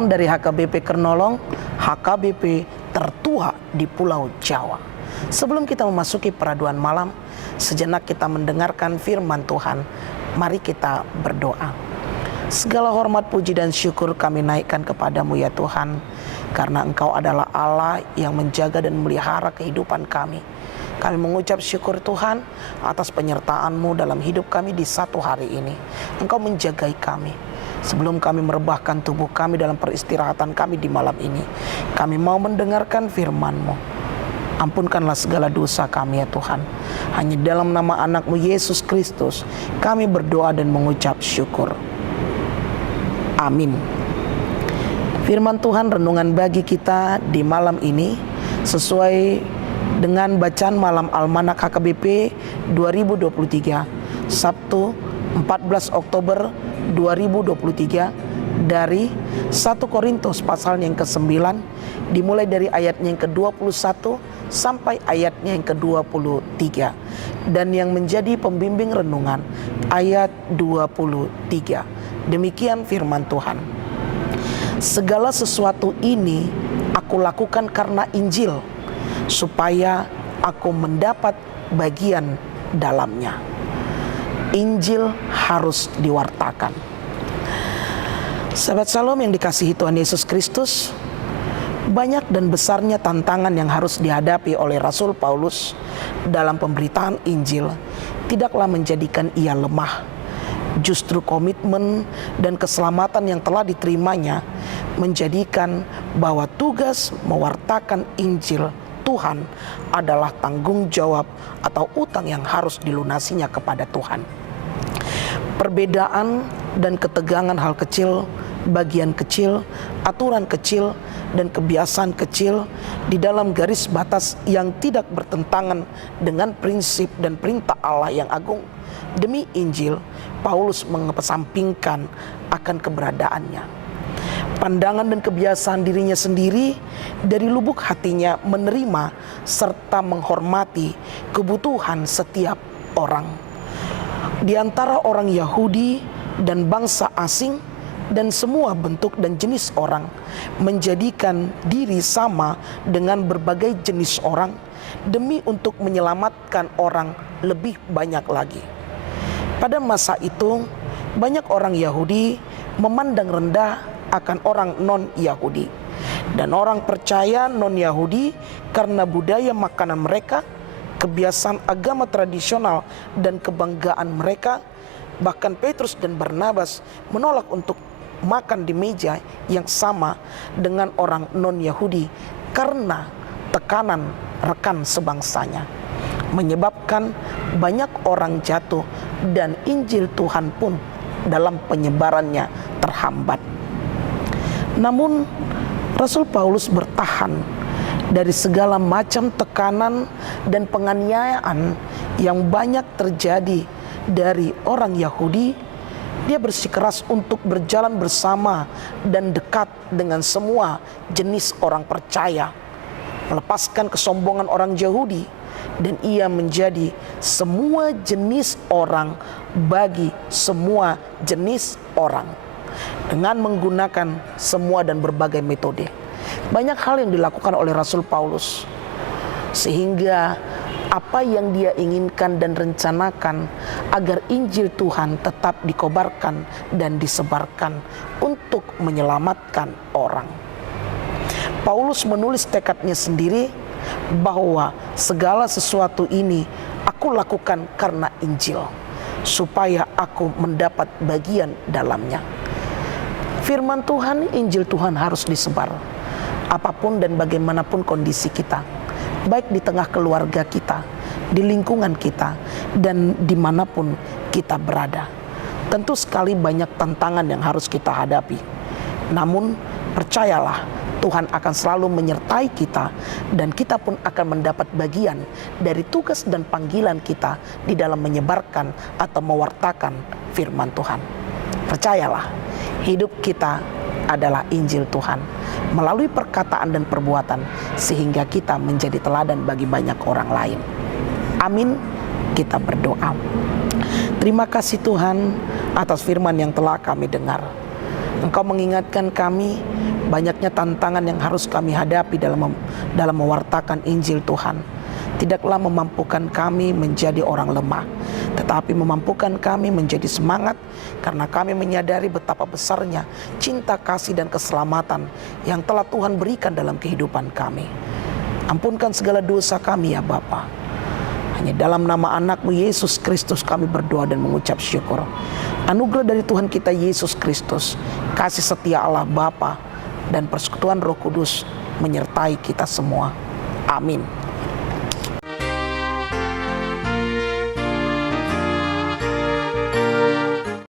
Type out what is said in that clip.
Salam dari HKBP Kernolong, HKBP tertua di Pulau Jawa. Sebelum kita memasuki peraduan malam, sejenak kita mendengarkan firman Tuhan. Mari kita berdoa. Segala hormat, puji, dan syukur kami naikkan kepadamu ya Tuhan, karena Engkau adalah Allah yang menjaga dan memelihara kehidupan kami. Kami mengucap syukur Tuhan atas penyertaan-Mu dalam hidup kami di satu hari ini. Engkau menjagai kami. Sebelum kami merebahkan tubuh kami dalam peristirahatan kami di malam ini, kami mau mendengarkan firman-Mu. Ampunkanlah segala dosa kami ya Tuhan. Hanya dalam nama anak-Mu Yesus Kristus kami berdoa dan mengucap syukur. Amin. Firman Tuhan renungan bagi kita di malam ini sesuai dengan bacaan malam Almanak HKBP 2023, Sabtu 14 Oktober 2023, dari 1 Korintus pasal yang ke-9, dimulai dari ayatnya yang ke-21 sampai ayatnya yang ke-23, dan yang menjadi pembimbing renungan ayat 23. Demikian firman Tuhan. Segala sesuatu ini aku lakukan karena Injil, supaya aku mendapat bagian dalamnya. Injil harus diwartakan. Sahabat Shalom yang dikasihi Tuhan Yesus Kristus, banyak dan besarnya tantangan yang harus dihadapi oleh Rasul Paulus dalam pemberitaan Injil tidaklah menjadikan ia lemah. Justru komitmen dan keselamatan yang telah diterimanya menjadikan bahwa tugas mewartakan Injil Tuhan adalah tanggung jawab atau utang yang harus dilunasinya kepada Tuhan. Perbedaan dan ketegangan hal kecil, bagian kecil, aturan kecil, dan kebiasaan kecil di dalam garis batas yang tidak bertentangan dengan prinsip dan perintah Allah yang agung. Demi Injil, Paulus mengesampingkan akan keberadaannya. Pandangan dan kebiasaan dirinya sendiri dari lubuk hatinya menerima serta menghormati kebutuhan setiap orang. Di antara orang Yahudi dan bangsa asing dan semua bentuk dan jenis orang, menjadikan diri sama dengan berbagai jenis orang demi untuk menyelamatkan orang lebih banyak lagi. Pada masa itu, banyak orang Yahudi memandang rendah akan orang non-Yahudi, dan orang percaya non-Yahudi karena budaya makanan mereka, kebiasaan agama tradisional, dan kebanggaan mereka. Bahkan Petrus dan Barnabas menolak untuk makan di meja yang sama dengan orang non-Yahudi karena tekanan rekan sebangsanya, menyebabkan banyak orang jatuh dan Injil Tuhan pun dalam penyebarannya terhambat. Namun Rasul Paulus bertahan dari segala macam tekanan dan penganiayaan yang banyak terjadi dari orang Yahudi. Dia bersikeras untuk berjalan bersama dan dekat dengan semua jenis orang percaya, melepaskan kesombongan orang Yahudi, dan ia menjadi semua jenis orang bagi semua jenis orang dengan menggunakan semua dan berbagai metode. Banyak hal yang dilakukan oleh Rasul Paulus, sehingga apa yang dia inginkan dan rencanakan agar Injil Tuhan tetap dikobarkan dan disebarkan untuk menyelamatkan orang. Paulus menulis tekadnya sendiri bahwa segala sesuatu ini aku lakukan karena Injil, supaya aku mendapat bagian dalamnya. Firman Tuhan, Injil Tuhan harus disebar apapun dan bagaimanapun kondisi kita, baik di tengah keluarga kita, di lingkungan kita, dan dimanapun kita berada. Tentu sekali banyak tantangan yang harus kita hadapi. Namun percayalah, Tuhan akan selalu menyertai kita, dan kita pun akan mendapat bagian dari tugas dan panggilan kita di dalam menyebarkan atau mewartakan firman Tuhan. Percayalah, hidup kita adalah Injil Tuhan melalui perkataan dan perbuatan, sehingga kita menjadi teladan bagi banyak orang lain. Amin. Kita berdoa. Terima kasih Tuhan atas firman yang telah kami dengar. Engkau mengingatkan kami Banyaknya tantangan yang harus kami hadapi dalam mewartakan Injil Tuhan. Tidaklah memampukan kami menjadi orang lemah, tetapi memampukan kami menjadi semangat karena kami menyadari betapa besarnya cinta kasih dan keselamatan yang telah Tuhan berikan dalam kehidupan kami. Ampunkan segala dosa kami ya Bapa. Hanya dalam nama anak-Mu Yesus Kristus kami berdoa dan mengucap syukur. Anugerah dari Tuhan kita Yesus Kristus, kasih setia Allah Bapa, dan persekutuan Roh Kudus menyertai kita semua. Amin.